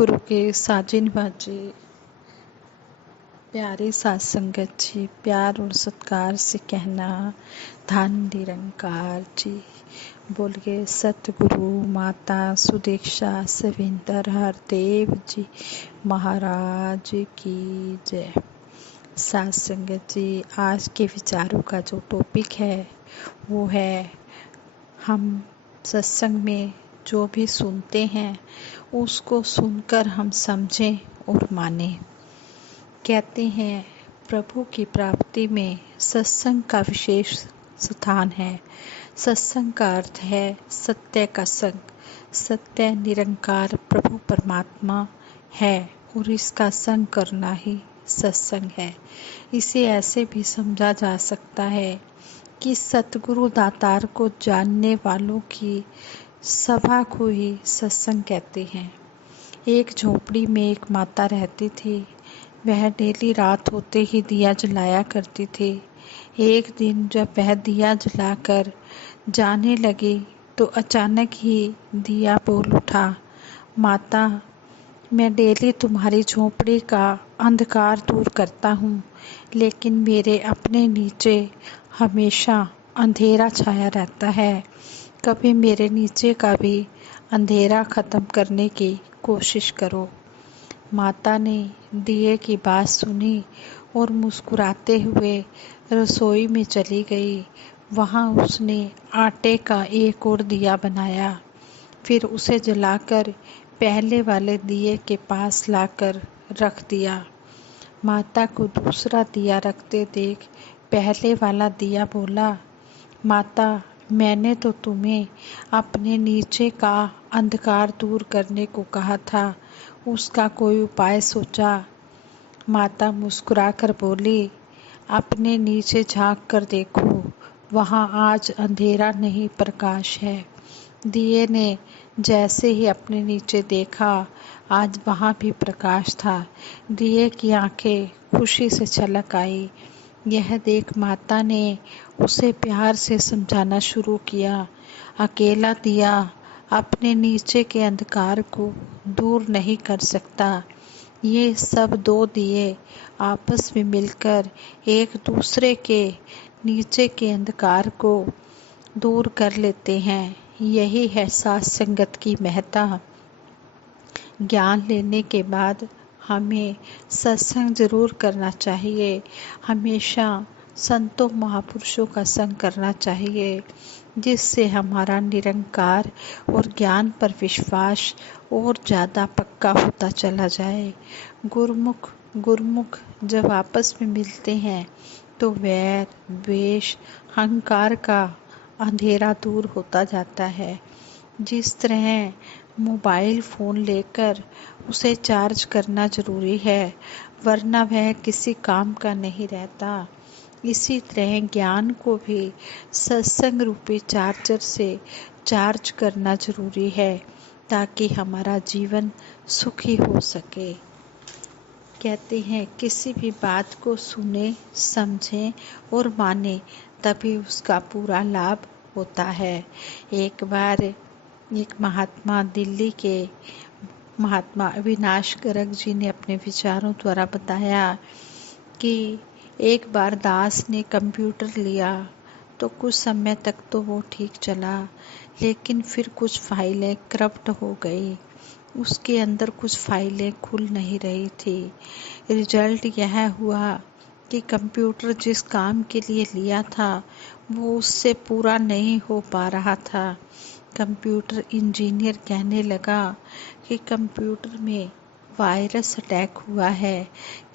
गुरु के साजिन बाजे, प्यारे साथ संगत जी, प्यार और सत्कार से कहना धन निरंकार जी। बोलिए सतगुरु माता सुदीक्षा सविंदर हरदेव जी महाराज की जय। साथ संगत जी, आज के विचारों का जो टॉपिक है वो है, हम सत्संग में जो भी सुनते हैं उसको सुनकर हम समझें और मानें। कहते हैं प्रभु की प्राप्ति में सत्संग का विशेष स्थान है। सत्संग का अर्थ है सत्य का संग। सत्य निरंकार प्रभु परमात्मा है और इसका संग करना ही सत्संग है। इसे ऐसे भी समझा जा सकता है कि सतगुरु दातार को जानने वालों की सभा को ही सत्संग कहते हैं। एक झोपड़ी में एक माता रहती थी। वह डेली रात होते ही दिया जलाया करती थी। एक दिन जब वह दिया जलाकर जाने लगी तो अचानक ही दिया बोल उठा, माता, मैं डेली तुम्हारी झोपड़ी का अंधकार दूर करता हूँ, लेकिन मेरे अपने नीचे हमेशा अंधेरा छाया रहता है। कभी मेरे नीचे का भी अंधेरा ख़त्म करने की कोशिश करो। माता ने दिए की बात सुनी और मुस्कुराते हुए रसोई में चली गई। वहाँ उसने आटे का एक और दिया बनाया, फिर उसे जलाकर पहले वाले दिए के पास लाकर रख दिया। माता को दूसरा दिया रखते देख पहले वाला दिया बोला, माता, मैंने तो तुम्हें अपने नीचे का अंधकार दूर करने को कहा था, उसका कोई उपाय सोचा? माता मुस्कुराकर बोली, अपने नीचे झांक कर देखो, वहाँ आज अंधेरा नहीं प्रकाश है। दिए ने जैसे ही अपने नीचे देखा, आज वहाँ भी प्रकाश था। दिए की आंखें खुशी से छलक आई। यह देख माता ने उसे प्यार से समझाना शुरू किया, अकेला दिया अपने नीचे के अंधकार को दूर नहीं कर सकता। ये सब दो दिए आपस में मिलकर एक दूसरे के नीचे के अंधकार को दूर कर लेते हैं। यही है साथ संगत की महत्ता। ज्ञान लेने के बाद हमें सत्संग जरूर करना चाहिए। हमेशा संतों महापुरुषों का संग करना चाहिए, जिससे हमारा निरंकार और ज्ञान पर विश्वास और ज़्यादा पक्का होता चला जाए। गुरुमुख जब आपस में मिलते हैं तो वैर, द्वेष, अहंकार का अंधेरा दूर होता जाता है। जिस तरह मोबाइल फ़ोन लेकर उसे चार्ज करना ज़रूरी है, वरना वह किसी काम का नहीं रहता, इसी तरह ज्ञान को भी सत्संग रूपी चार्जर से चार्ज करना ज़रूरी है, ताकि हमारा जीवन सुखी हो सके। कहते हैं किसी भी बात को सुने, समझें और माने, तभी उसका पूरा लाभ होता है। एक बार एक महात्मा दिल्ली के महात्मा अविनाश गर्ग जी ने अपने विचारों द्वारा बताया कि एक बार दास ने कंप्यूटर लिया तो कुछ समय तक तो वो ठीक चला, लेकिन फिर कुछ फाइलें करप्ट हो गई। उसके अंदर कुछ फाइलें खुल नहीं रही थी। रिजल्ट यह हुआ कि कंप्यूटर जिस काम के लिए लिया था वो उससे पूरा नहीं हो पा रहा था। कंप्यूटर इंजीनियर कहने लगा कि कंप्यूटर में वायरस अटैक हुआ है,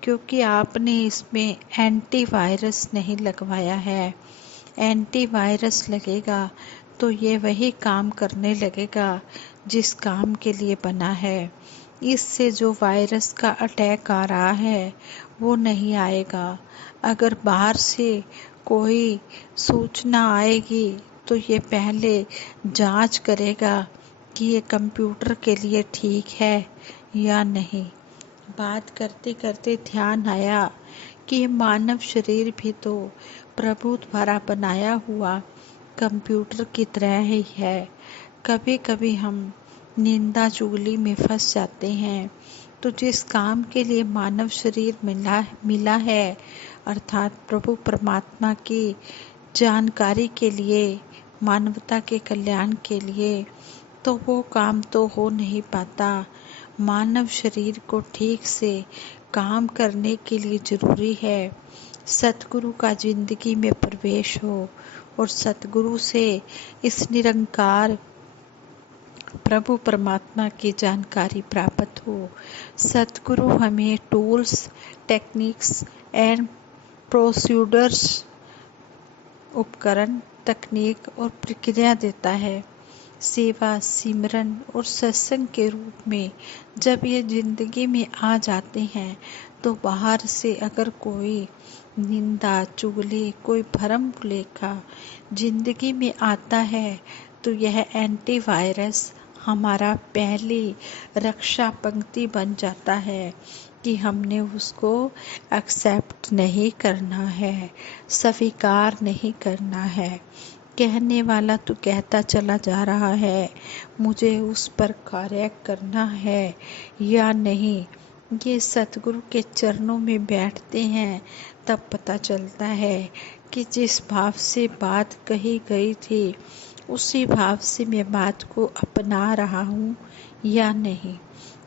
क्योंकि आपने इसमें एंटीवायरस नहीं लगवाया है। एंटीवायरस लगेगा तो ये वही काम करने लगेगा जिस काम के लिए बना है। इससे जो वायरस का अटैक आ रहा है वो नहीं आएगा। अगर बाहर से कोई सूचना आएगी तो ये पहले जांच करेगा कि ये कंप्यूटर के लिए ठीक है या नहीं। बात करते करते ध्यान आया कि मानव शरीर भी तो प्रभु द्वारा बनाया हुआ कंप्यूटर की तरह ही है। कभी कभी हम निंदा चुगली में फंस जाते हैं। तो जिस काम के लिए मानव शरीर मिला है, अर्थात प्रभु परमात्मा की जानकारी के लिए, मानवता के कल्याण के लिए, तो वो काम तो हो नहीं पाता। मानव शरीर को ठीक से काम करने के लिए जरूरी है सतगुरु का जिंदगी में प्रवेश हो और सतगुरु से इस निरंकार प्रभु परमात्मा की जानकारी प्राप्त हो। सतगुरु हमें टूल्स, टेक्निक्स एंड प्रोसीड्यूर्स, उपकरण, तकनीक और प्रक्रिया देता है। सेवा, सिमरन और सत्संग के रूप में जब ये जिंदगी में आ जाते हैं, तो बाहर से अगर कोई निंदा, चुगली, कोई भरम भुलेखा जिंदगी में आता है, तो यह एंटीवायरस हमारा पहली रक्षा पंक्ति बन जाता है कि हमने उसको एक्सेप्ट नहीं करना है, स्वीकार नहीं करना है। कहने वाला तो कहता चला जा रहा है, मुझे उस पर कार्य करना है या नहीं। ये सतगुरु के चरणों में बैठते हैं तब पता चलता है कि जिस भाव से बात कही गई थी, उसी भाव से मैं बात को अपना रहा हूँ या नहीं।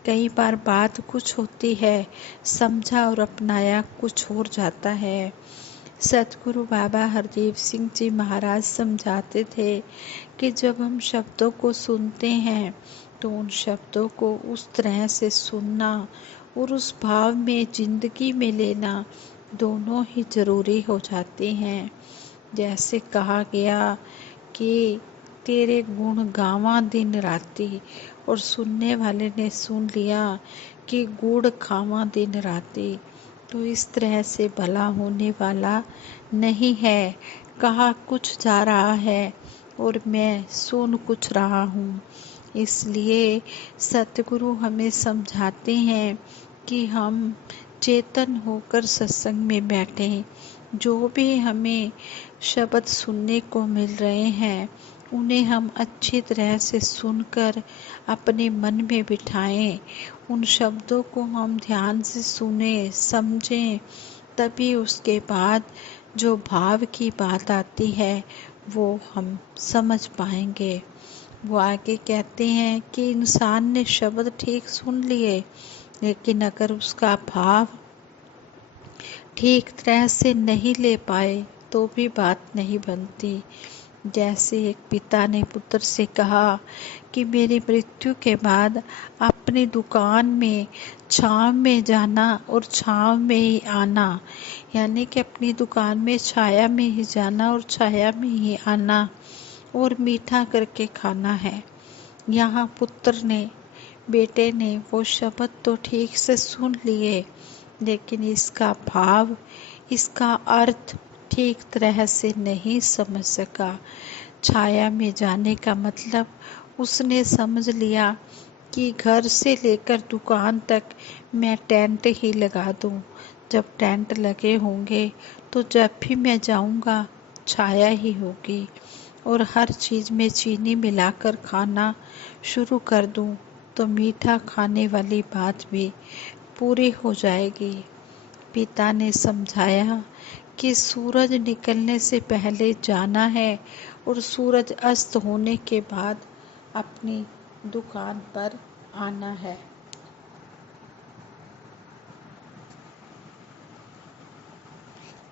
कई बार बात कुछ होती है, समझा और अपनाया कुछ और जाता है। सतगुरु बाबा हरदेव सिंह जी महाराज समझाते थे कि जब हम शब्दों को सुनते हैं, तो उन शब्दों को उस तरह से सुनना और उस भाव में जिंदगी में लेना दोनों ही जरूरी हो जाते हैं। जैसे कहा गया कि तेरे गुण गावा दिन राती, और सुनने वाले ने सुन लिया कि गुड़ खावा दिन राती। तो इस तरह से भला होने वाला नहीं है। कहा कुछ जा रहा है और मैं सुन कुछ रहा हूँ। इसलिए सतगुरु हमें समझाते हैं कि हम चेतन होकर सत्संग में बैठें। जो भी हमें शब्द सुनने को मिल रहे हैं, उन्हें हम अच्छी तरह से सुनकर अपने मन में बिठाएं। उन शब्दों को हम ध्यान से सुने, समझें, तभी उसके बाद जो भाव की बात आती है वो हम समझ पाएंगे। वो आगे कहते हैं कि इंसान ने शब्द ठीक सुन लिए, लेकिन अगर उसका भाव ठीक तरह से नहीं ले पाए तो भी बात नहीं बनती। जैसे एक पिता ने पुत्र से कहा कि मेरी मृत्यु के बाद अपनी दुकान में छांव में जाना और छांव में ही आना, यानी कि अपनी दुकान में छाया में ही जाना और छाया में ही आना, और मीठा करके खाना है। यहाँ पुत्र ने, बेटे ने वो शब्द तो ठीक से सुन लिए, लेकिन इसका भाव, इसका अर्थ ठीक तरह से नहीं समझ सका। छाया में जाने का मतलब उसने समझ लिया कि घर से लेकर दुकान तक मैं टेंट ही लगा दूं। जब टेंट लगे होंगे तो जब भी मैं जाऊंगा छाया ही होगी, और हर चीज़ में चीनी मिलाकर खाना शुरू कर दूं तो मीठा खाने वाली बात भी पूरी हो जाएगी। पिता ने समझाया कि सूरज निकलने से पहले जाना है और सूरज अस्त होने के बाद अपनी दुकान पर आना है।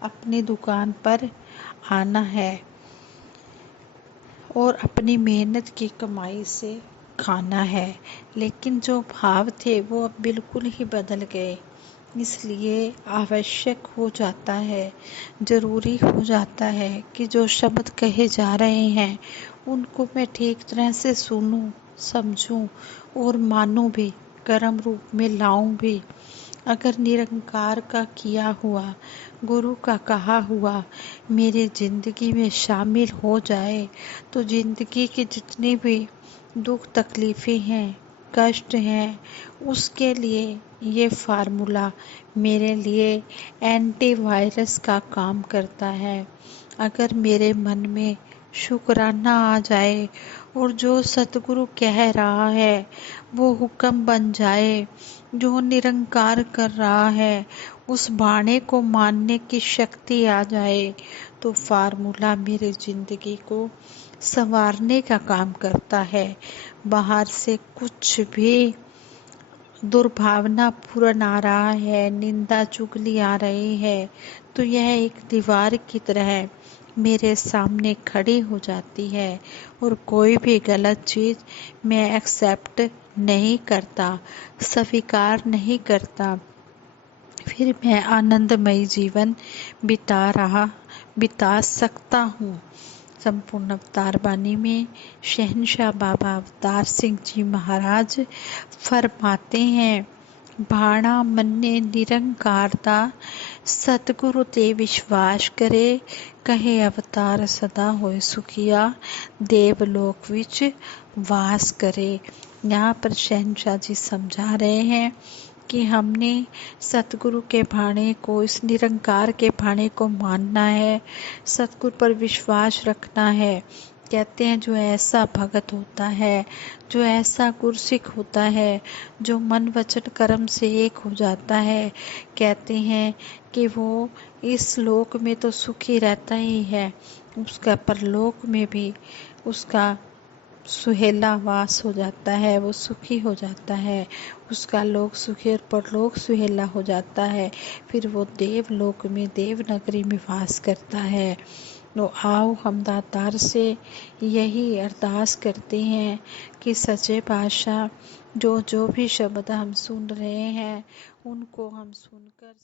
अपनी दुकान पर आना है और अपनी मेहनत की कमाई से खाना है। लेकिन जो भाव थे वो अब बिल्कुल ही बदल गए। इसलिए आवश्यक हो जाता है, ज़रूरी हो जाता है कि जो शब्द कहे जा रहे हैं उनको मैं ठीक तरह से सुनूं, समझूं और मानूं भी, कर्म रूप में लाऊं भी। अगर निरंकार का किया हुआ, गुरु का कहा हुआ मेरे जिंदगी में शामिल हो जाए, तो जिंदगी की जितनी भी दुख तकलीफ़ें हैं, कष्ट हैं, उसके लिए ये फार्मूला मेरे लिए एंटीवायरस का काम करता है। अगर मेरे मन में शुक्राना आ जाए और जो सतगुरु कह रहा है वो हुक्म बन जाए, जो निरंकार कर रहा है उस बाणे को मानने की शक्ति आ जाए, तो फार्मूला मेरी जिंदगी को संवारने का काम करता है। बाहर से कुछ भी दुर्भावना पूर्ण आ रहा है, निंदा चुगली आ रही है, तो यह एक दीवार की तरह मेरे सामने खड़ी हो जाती है और कोई भी गलत चीज मैं एक्सेप्ट नहीं करता, स्वीकार नहीं करता। फिर मैं आनंदमयी जीवन बिता सकता हूँ। संपूर्ण अवतार बानी में शहंशाह बाबा अवतार सिंह जी महाराज फरमाते हैं, भाणा मन्ने निरंकारता, सतगुरु ते विश्वास करे, कहे अवतार सदा होए सुखिया, देवलोक विच वास करे। यहाँ पर शहंशाह जी समझा रहे हैं कि हमने सतगुरु के भाणे को, इस निरंकार के भाणे को मानना है, सतगुरु पर विश्वास रखना है। कहते हैं जो ऐसा भगत होता है, जो ऐसा गुरसिख होता है, जो मन वचन कर्म से एक हो जाता है, कहते हैं कि वो इस लोक में तो सुखी रहता ही है, उसका परलोक में भी उसका सुहेला वास हो जाता है, वो सुखी हो जाता है, उसका लोक सुखी और परलोक सुहेला हो जाता है। फिर वो देवलोक में, देवनगरी में वास करता है। तो आओ हम दातार से यही अरदास करते हैं कि सच्चे पातशाह जो जो भी शब्द हम सुन रहे हैं उनको हम सुनकर